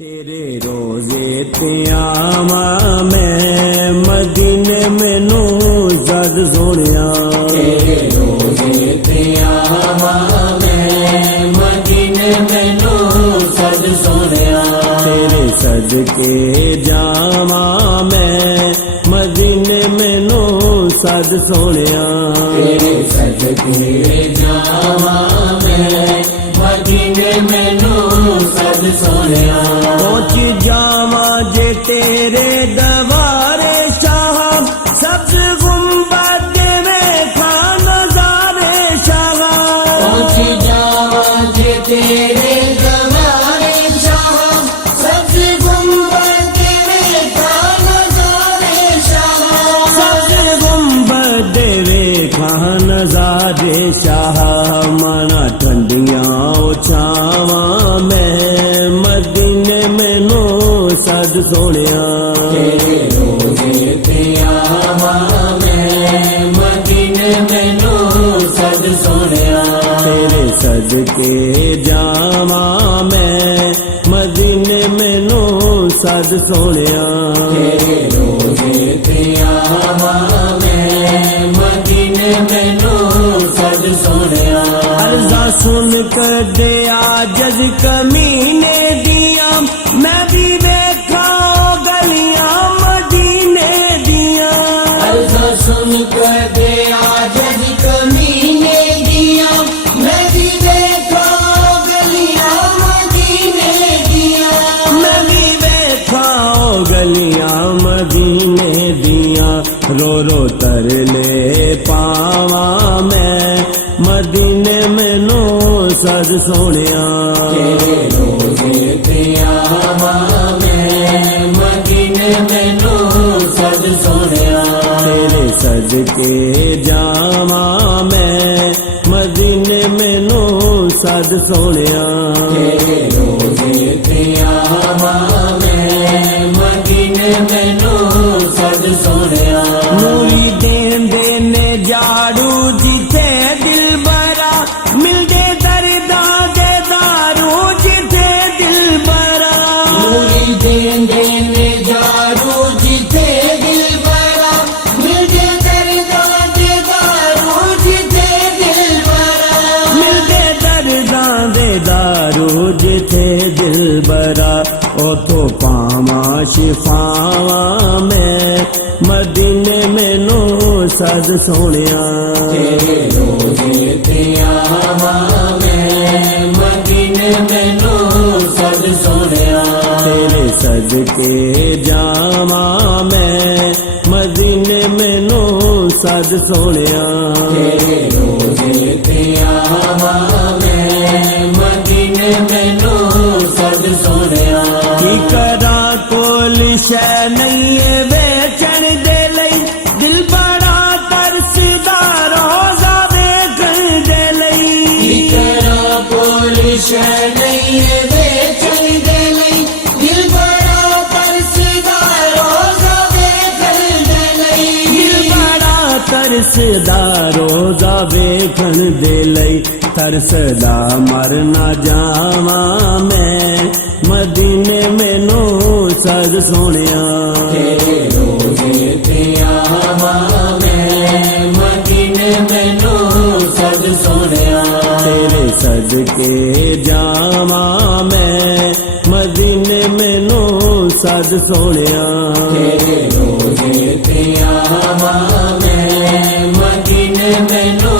तेरे रोजे ते आवा मैं मदीने मैनू सद सोनिया। तेरे रोजे ते आवा मैं मदीने मैनू सद सोनिया। तेरे सदके जावा मैं मदीने मैनू सद सोनिया। तेरे सदके जावा मैं मदीने मैनू सद सोनिया। पहुंच जावा जे तेरे दरबारे शाह सब्ज गुंबद में खा नजारे शाह। पहुंच जावा जे तेरे दरबारे शाह सब्ज गुंबद में खा नजारे शाह। सब्ज गुंबद में खा नजारे शाह। मना ठंडियां छावा मैं मदीने मैनू सद सोनिया। तेरे रोजे ते आवा मैं मदीने मैनू सद सोनिया। तेरे सदके जावा मैं मदीने मैनू सद सोनिया। तेरे रोजे ते आवा मैं मदीने मैनू सद सोनिया। अर्जा सुन कर दे आजज कमीने दिया मैं भी देखा गलियां मदीने दिया। अर्जा सुन कर दे आजज कमीने दिया मैं भी देखा गलियां मदीने दिया। मैं भी देखा गलियां मदीने दिया। रो रो तरले पावा मैं मदीने मैनू सद सोनिया। तेरे रोजे ते आवा मैं मदीने मैनू सद सोनिया। तेरे सदके जावा मैं मदीने मैनू सद सोनिया। तेरे रोजे ते आवा मैं मदीने मैनू सद सोनिया। मूरी देंदे ने जाड़ू जिथे दिल बरा मिलदे दर्दा दे दारू जिथे दिल बरा। मूरी देंदे ने जाड़ू जिथे दिल बरा मिलदे दर्दा दे दारू जिथे दिल बरा। मिलदे दर्दा दे दारू जिथे दिल बरा। ओथो पावा शिफावा मैं मदीने मैनू सद सोनिया। तेरे रोजे ते आवा मैं मदीने मैनू सद सोनिया। तेरे सदके जावा मैं मदीने मैनू सद सोनिया। तेरे रोजे ते आवा मैं मदीने मैनू सद सोनिया। की करा कोल शै नहीं है बेचण दे लई दिल बड़ा तरसदा रोज़ा देखण दे लई। तेरा कोई शै नहीं है बेचैन दे लई दिल बड़ा तरसदा रोज़ा देखण दे लई। दिल बड़ा तरसदा रोज़ा देखण दे लई। तरसदा मर ना जावा मैं मदीने मैनू सद सोनिया। तेरे रोजे ते आवा मैं मदीने मैनू सद सोनिया। तेरे सदके जावा मैं मदीने मैनू सद सोनिया। तेरे रोजे ते आवा मैं मदीने मैनू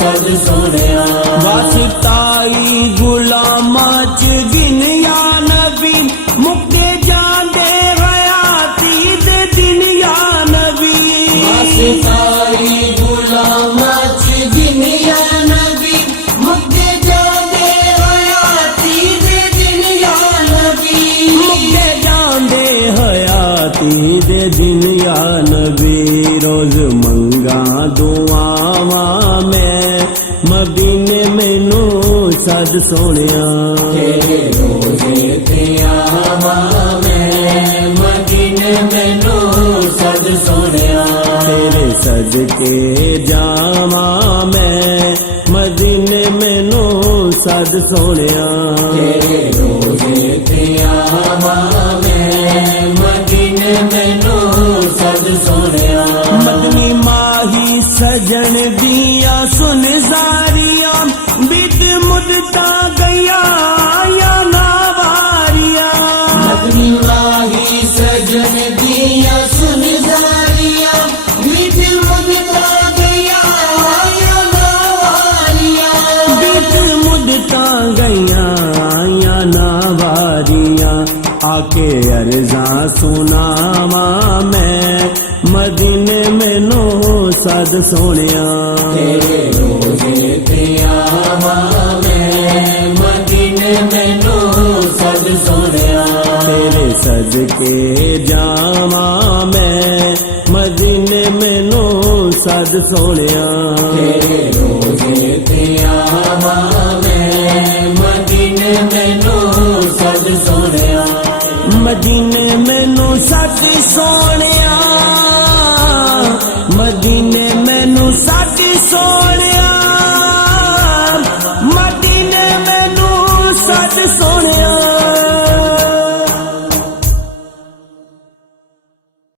सद सोनिया। वास्ताई गुलामा च गिनया नबी मुक्के जांदे हयाती दे दिन या नबी। वास्ताई गुलामा च गिनया नबी मुक्के जांदे हयाती दे दिन या नबी। मुक्के जांदे हयाती दे दिन या नबी। रोज मंगा दुआवा मैं मदीने मैनू सद सोनिया। तेरे रोजे ते आवा मैं मदीने मैनू सद सोनिया। तेरे सदके जावा मैं मदीने मैनू सद सोनिया। तेरे रोजे ते आवां मैं मदीने मैनू सद सोनिया मदनी माही सजन दिया सुन जारिया बीत मुदता गया या ना वारिया मदनी माही सजन दिया सुन जारिया बीत मुदता गया या ना वारिया बीत मुदता गया या ना वारिया आके अर्जा सुनावा मैं मदीने मैनू सद सोनिया तेरे रोजे ते आवां मैं मदीने मैनू सद सोनिया तेरे सदके जावा मैं मदीने मैनू सद सोनिया तेरे रोजे ते आवां मैं मदीने मैनू सद सोनिया मदीने मैनू सद सोनिया मदीने मैनू सद सोनिया